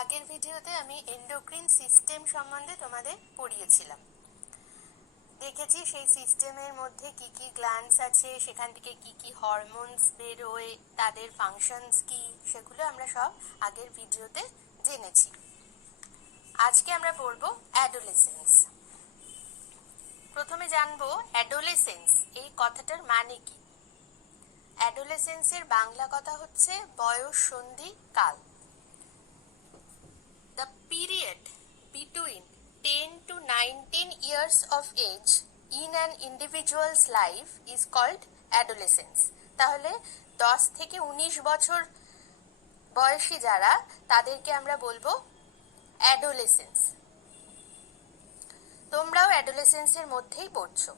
আগের ভিডিওতে আমি এন্ডোক্রিন সিস্টেম সম্বন্ধে তোমাদের পড়িয়েছিলাম। দেখেছি সেই সিস্টেমের মধ্যে কি কি গ্ল্যান্ডস আছে, সেখান থেকে কি কি হরমোনস বেরোয়, তাদের ফাংশনস কি, সেগুলো আমরা সব আগের ভিডিওতে জেনেছি। আজকে আমরা পড়বো অ্যাডোলেসেন্স। প্রথমে জানবো অ্যাডোলেসেন্স এই কথাটার মানে কি। অ্যাডোলেসেন্সের বাংলা কথা হচ্ছে বয়স সন্ধি কাল। The period between 10 to 19 years of age in an individual's life is called adolescence. তাহলে 10 থেকে 19 বছর বয়সী যারা, তাদেরকে আমরা বলবো অ্যাডোলেসেন্স। তোমরাও অ্যাডোলেসেন্সের মধ্যেই পড়ছো।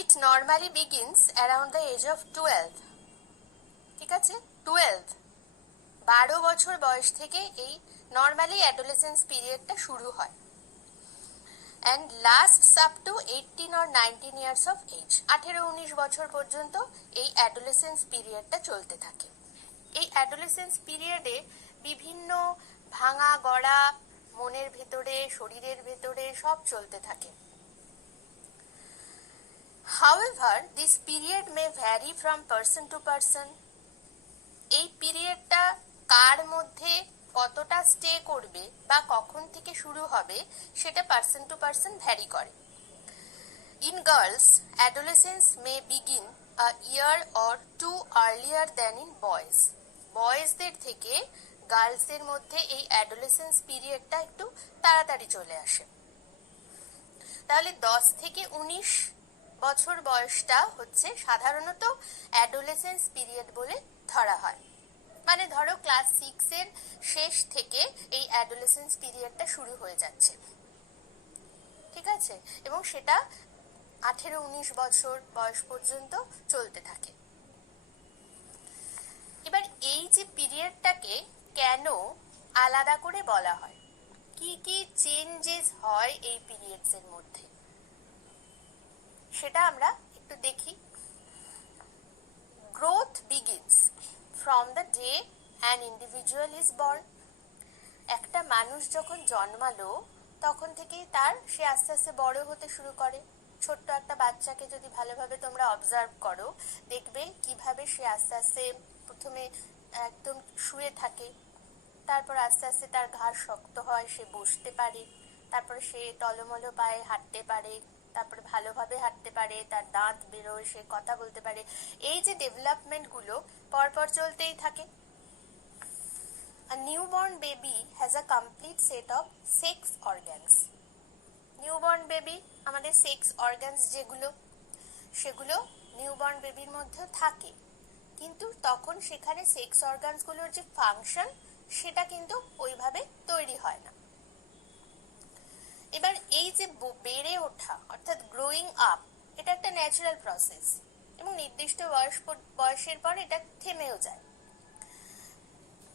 It normally begins around the age of 12. ঠিক আছে, 12 বছর বয়স থেকে এই নর্মালি অ্যাডোলেসেন্স পিরিয়ডটা শুরু হয় and lasts up to 18 or 19 years of age. 18-19 বছর পর্যন্ত এই অ্যাডোলেসেন্স পিরিয়ডটা চলতে থাকে। এই অ্যাডোলেসেন্স পিরিয়ডে বিভিন্ন ভাঙা গড়া মনের ভেতরে, শরীরের ভেতরে সব চলতে থাকে। However, this period may vary from person to person. এই পিরিয়ডটা কার মধ্যে কতটা স্টে করবে বা কখন থেকে শুরু হবে সেটা পার্সন টু পার্সন ভ্যারি করে। In girls, adolescence may begin a year or two earlier than in boys. বয়েজদের থেকে গার্লসদের মধ্যে এই অ্যাডোলেসেন্স পিরিয়ডটা একটু তাড়াতাড়ি চলে আসে। তাহলে 10 থেকে 19 বছর বয়সটা হচ্ছে সাধারণত অ্যাডোলেসেন্স পিরিয়ড বলে ধরা হয়। মানে ধরো ক্লাস 6 এর শেষ থেকে এই অ্যাডোলেসেন্স পিরিয়ডটা শুরু হয়ে যাচ্ছে, ঠিক আছে, এবং সেটা 18-19 বছর বয়স পর্যন্ত চলতে থাকে। এবার এই যে পিরিয়ডটাকে কেন আলাদা করে বলা হয়, কি কি চেঞ্জেস হয় এই পিরিয়ডস এর মধ্যে, সেটা আমরা একটু দেখি। Growth begins from the day an individual is born. একটা মানুষ যখন জন্মালো তখন থেকেই সে আস্তে আস্তে বড় হতে শুরু করে। ছোট্ট একটা বাচ্চাকে যদি ভালোভাবে তোমরা অবজার্ভ করো, দেখবে কিভাবে সে আস্তে আস্তে প্রথমে একদম শুয়ে থাকে, তারপর আস্তে আস্তে তার ঘাড় শক্ত হয়, সে বসতে পারে, তারপরে সে টলমলো পায়ে হাঁটতে পারে, তারপরে ভালোভাবে হাঁটতে পারে, তার দাঁত বেরোয়, সে কথা বলতে পারে। এই যে ডেভেলপমেন্ট গুলো পরপর চলতেই থাকে। A newborn baby has a complete set of sex organs. Newborn baby আমাদের সেক্স অর্গানস যেগুলো, সেগুলো নিউবর্ন বেবির মধ্যে থাকে, কিন্তু তখন সেখানে সেক্স অর্গানস গুলোর যে ফাংশন সেটা কিন্তু ওইভাবে তৈরি হয় না। এবার এই যে বেড়ে ওঠা অর্থাৎ গ্রোয়িং আপ, এটা একটা ন্যাচারাল প্রসেস এবং নির্দিষ্ট বয়সের পর এটা থেমেও যায়।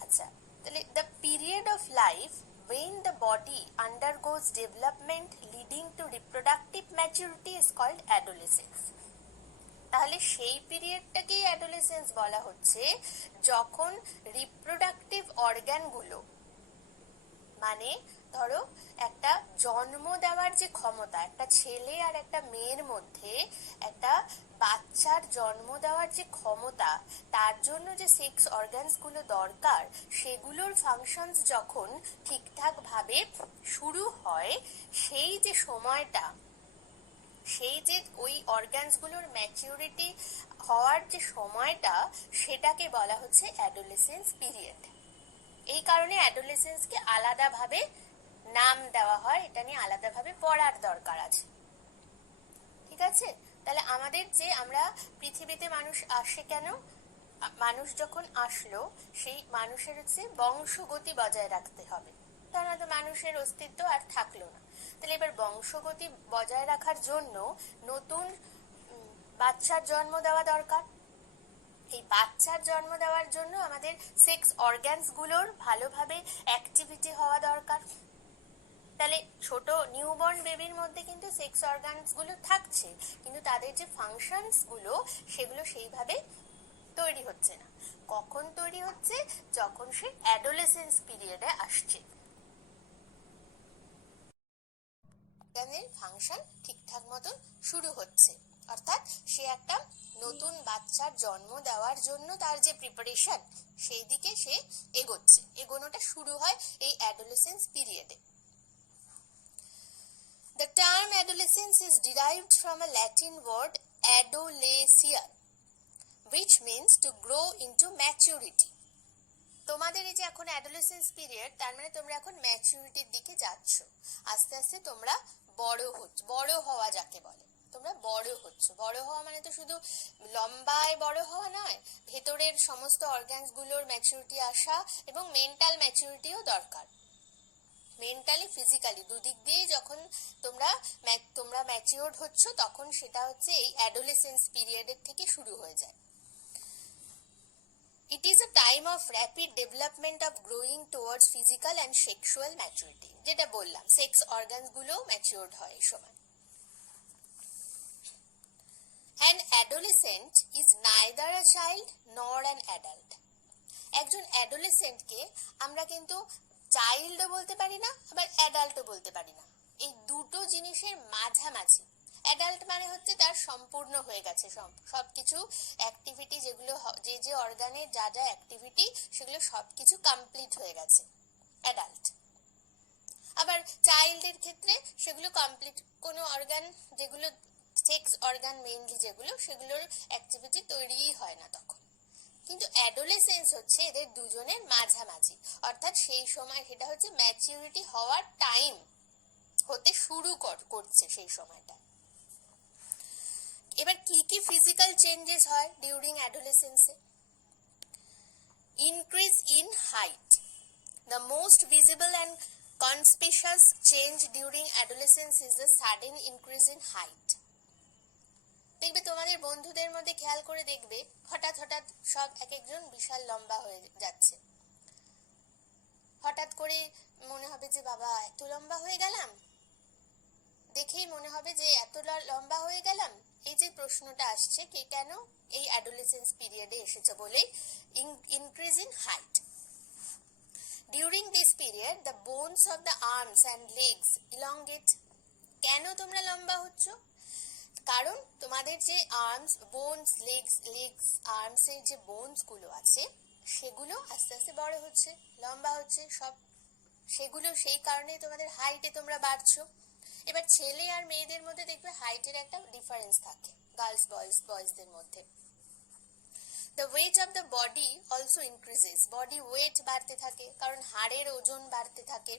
আচ্ছা, তাহলে the period of life when the body undergoes development leading to reproductive maturity is called adolescence. তাহলে সেই পিরিয়ডটাকেই অ্যাডোলেসেন্স বলা হচ্ছে যখন রিপ্রোডাক্টিভ অর্গানগুলো, মানে ধরো একটা জন্ম দেওয়ার যে ক্ষমতা, একটা ছেলে আর একটা মেয়ের মধ্যে একটা বাচ্চার জন্ম দেওয়ার যে ক্ষমতা, তার জন্য যে সেক্স অর্গানস গুলো দরকার, সেগুলোর ফাংশনস যখন ঠিকঠাক ভাবে শুরু হয়, সেই যে সময়টা, সেই যে ওই অর্গানস গুলোর ম্যাচিউরিটি হওয়ার যে সময়টা, সেটাকে বলা হচ্ছে অ্যাডোলেসেন্স পিরিয়ড। এই কারণে অ্যাডোলেসেন্সকে আলাদাভাবে নাম দেওয়া হয়, এটা নিয়ে আলাদাভাবে পড়ার দরকার আছে, ঠিক আছে। তাহলে আমাদের যে আমরা পৃথিবীতে মানুষ আসে কেন, মানুষ যখন আসলো সেই মানুষের হচ্ছে বংশগতি বজায় রাখতে হবে, তা না তো মানুষের অস্তিত্ব আর থাকলো না। তাহলে এবার বংশগতি বজায় রাখার জন্য নতুন বাচ্চার জন্ম দেওয়া দরকার। এই বাচ্চার জন্ম দেওয়ার জন্য আমাদের সেক্স অর্গানস গুলোর ভালোভাবে অ্যাক্টিভিটি হওয়া দরকার। তাহলে ছোট নিউবর্ন বেবির মধ্যে কিন্তু সেক্স অর্গানস গুলো থাকছে, কিন্তু তাদের যে ফাংশনস গুলো সেগুলো সেইভাবে তৈরি হচ্ছে না। কখন তৈরি হচ্ছে? যখন সে অ্যাডোলেসেন্স পিরিয়ডে আসছে, অর্গানের ফাংশন ঠিকঠাক মতন শুরু হচ্ছে, অর্থাৎ সে একটা নতুন বাচ্চার জন্ম দেওয়ার জন্য তার যে প্রিপারেশন, সেই দিকে সে এগোচ্ছে। এগোনোটা শুরু হয় এই অ্যাডোলেসেন্স পিরিয়ডে। The term adolescence is derived from a Latin word adolescere, which means to grow into maturity. তোমাদের এই যে এখন অ্যাডোলেসেন্স পিরিয়ড, তার মানে তোমরা এখন ম্যাচুরিটির দিকে যাচ্ছ। আস্তে আস্তে তোমরা বড় হচ্ছ, বড় হওয়া যাকে বলে, তোমরা বড় হচ্ছ। বড় হওয়া মানে তো শুধু লম্বায় বড় হওয়া নয়, ভেতরের সমস্ত অর্গানস গুলোর ম্যাচুরিটি আসা এবং মেন্টাল ম্যাচুরিটিও দরকার। মেন্টালি ফিজিক্যালি দুদিক দিয়ে যখন তোমরা ম্যাচিওরড হচ্ছ, তখন সেটা হচ্ছে এই অ্যাডোলেসেন্স পিরিয়ডের থেকে শুরু হয়ে যায়। It is a time of rapid development of growing towards physical and sexual maturity. যেটা বললাম, সেক্স অর্গানস গুলো ম্যাচিওরড হয় এই সময়। An adolescent is neither a child nor an adult. একজন অ্যাডোলেসেন্টকে আমরা কিন্তু চাইল্ডও বলতে পারি না, আবার অ্যাডাল্টও বলতে পারি না। এই দুটো জিনিসের মাঝামাঝি। অ্যাডাল্ট মানে হচ্ছে তার সম্পূর্ণ হয়ে গেছে সবকিছু অ্যাক্টিভিটি, যেগুলো যে অর্গানের যা যা অ্যাক্টিভিটি, সেগুলো সবকিছু কমপ্লিট হয়ে গেছে, অ্যাডাল্ট। আবার চাইল্ডের ক্ষেত্রে সেগুলো কমপ্লিট, কোনো অর্গান যেগুলো সেক্স অর্গান মেইনলি যেগুলো, সেগুলোর অ্যাক্টিভিটি তৈরিই হয় না তখন। কিন্তু অ্যাডোলেসেন্স হচ্ছে এদের দুজনের মাঝামাঝি, অর্থাৎ সেই সময় সেটা হচ্ছে ম্যাচিউরিটি হওয়ার টাইম, হতে শুরু করছে সেই সময়টা। এবার কি কি ফিজিক্যাল চেঞ্জেস হয় ডিউরিং অ্যাডোলেসেন্সে? Increase in height. The most visible and conspicuous change during adolescence is the sudden increase in height. দেখবে তোমাদের বন্ধুদের মধ্যে খেয়াল করে দেখবে, হঠাৎ হঠাৎ সব এক একজন বিশাল লম্বা হয়ে যাচ্ছে। হঠাৎ করে মনে হবে যে বাবা এত লম্বা হয়ে গেলাম, দেখেই মনে হবে যে এত লম্বা হয়ে গেলাম। এই যে প্রশ্নটা আসছে, কে কেন? এই অ্যাডোলেসেন্স পিরিয়ডে এসেছে বলে increase in height. During this period the bones of the arms and legs elongate. কেন তোমরা লম্বা হচ্ছ? কারণ তোমাদের যে আর্মস, বোনস, লেগস আর্মস এর যে বোনস গুলো আছে, সেগুলো আস্তে আস্তে বড় হচ্ছে, লম্বা হচ্ছে সব, সেগুলো সেই কারণে তোমাদের হাইটে তোমরা বাড়ছো। এবার ছেলে আর মেয়েদের মধ্যে দেখবে হাইটের একটা ডিফারেন্স থাকে, গার্লস বয়েজদের মধ্যে। The weight of the body also increases. Body weight বাড়তে থাকে, কারণ হাড়ের ওজন বাড়তে থাকে।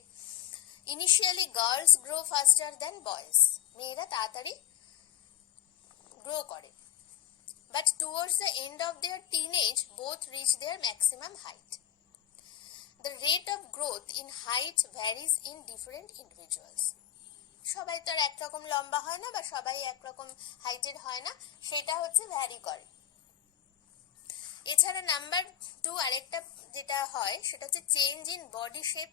Initially girls grow faster than boys. মেয়েরা তাড়াতাড়ি গ্রো করে, but towards the end of their teenage both reach their maximum height. The rate of growth in height varies in different individuals. সবাই তো আর একরকম লম্বা হয় না, বা সবাই একরকম হাইটের হয় না, সেটা হচ্ছে ভ্যারি করে। এছাড়া নাম্বার 2 আরেকটা যেটা হয়, সেটা হচ্ছে change in body shape.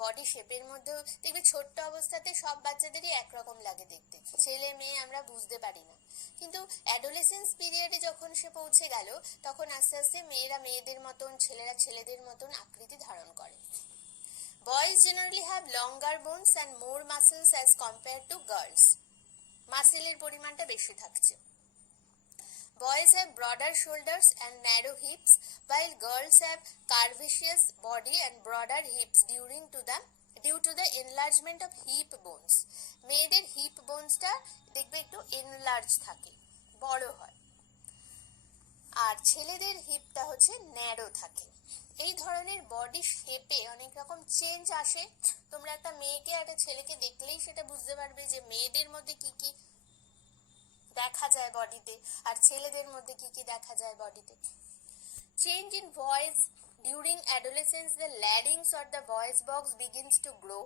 Body শেপের মধ্যেও দেখবে ছোট্ট অবস্থাতে সব বাচ্চাদেরই একরকম লাগে দেখতে, ছেলে মেয়ে আমরা বুঝতে পারি না। কিন্তু অ্যাডোলেসেন্স পিরিয়ডে যখন সে পৌঁছে গেল, তখন আস্তে আস্তে মেয়েরা মেয়েদের মতন, ছেলেরা ছেলেদের মতন আকৃতি ধারণ করে। Boys generally have longer bones and more muscles as compared to girls. মাসেলের পরিমাণটা বেশি থাকছে। Boys have broader shoulders and narrow hips, while girls have curvaceous body and broader hips due to the enlargement of hip bones. মেয়েদের heap বোনসটা দেখবে একটু enlarge থাকে, বড় হয়, আর ছেলেদের হিপটা হচ্ছে ন্যারো থাকে। এই ধরনের বডি শেপে অনেক রকম চেঞ্জ আসে। তোমরা একটা মেয়েকে একটা ছেলেকে দেখলেই সেটা বুঝতে পারবে যে মেয়েদের মধ্যে কি কি দেখা যায় বডিতে, আর ছেলেদের মধ্যে কি কি দেখা যায় বডিতে। Change in voice during adolescence, the larynx or the voice box begins to grow.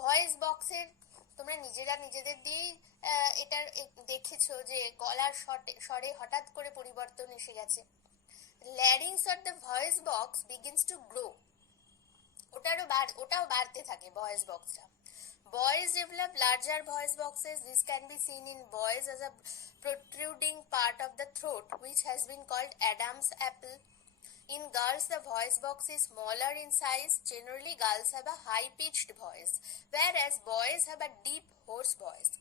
Voice বক্সের তোমরা নিজেদের দিয়েই এটা দেখেছো যে গলার স্বরে হঠাৎ করে পরিবর্তন এসে গেছে। Larynx or the voice box begins to grow, ওটাও বাড়তে থাকে ভয়েস বক্সটা। Boys develop larger voice boxes. This can be seen in boys as a protruding part of the throat, which has been called Adam's apple. In girls, the voice box is smaller in size. Generally, girls have a high-pitched voice, whereas boys have a deep, hoarse voice.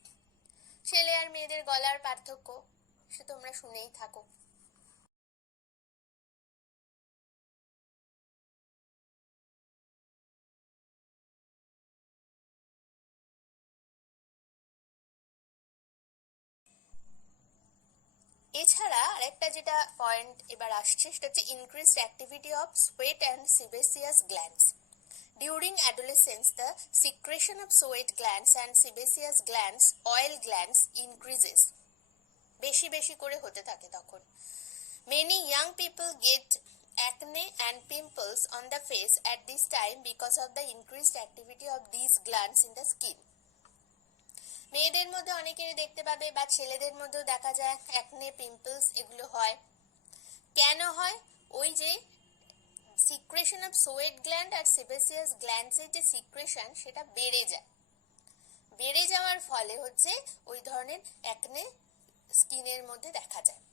ছেলে আর মেয়েদের গলার পার্থক্য সে তোমরা শুনেই থাকো। এছাড়া আরেকটা যেটা পয়েন্ট এবার আসছে সেটা হচ্ছে increased activity of sweat and sebaceous glands. During adolescence, the secretion of sweat glands and sebaceous glands, oil glands, increases. বেশি বেশি করে হতে থাকে তখন। Many young people get acne and pimples on the face at this time because of the increased activity of these glands in the skin. মেয়েদের মধ্যে অনেকেরই দেখতে পাবে বা ছেলেদের মধ্যেও দেখা যায় অ্যাকনে, পিম্পলস এগুলো হয়। কেন হয়? ওই যে সিক্রেশন অফ সোয়েট গ্ল্যান্ড আর সেবাসিয়াস গ্ল্যান্ডসের যে সিক্রেশন সেটা বেড়ে যায়। বেড়ে যাওয়ার ফলে হচ্ছে ওই ধরনের অ্যাকনে স্কিনের মধ্যে দেখা যায়।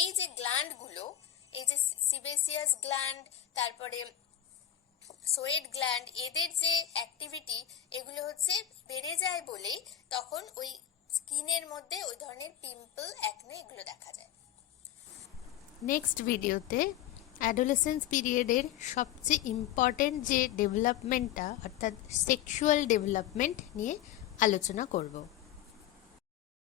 এই যে গ্ল্যান্ডগুলো, এই যে সিবেসিয়াস গ্ল্যান্ড, তারপরে সোয়েট গ্ল্যান্ড, এদের যে অ্যাক্টিভিটি এগুলো হচ্ছে বেড়ে যায় বলেই তখন ওই স্কিনের মধ্যে ওই ধরনের পিম্পল, অ্যাকনে এগুলো দেখা যায়। নেক্সট ভিডিওতে অ্যাডোলেসেন্স পিরিয়ডের সবচেয়ে ইম্পর্টেন্ট যে ডেভেলপমেন্টটা অর্থাৎ সেক্সুয়াল ডেভেলপমেন্ট নিয়ে আলোচনা করব।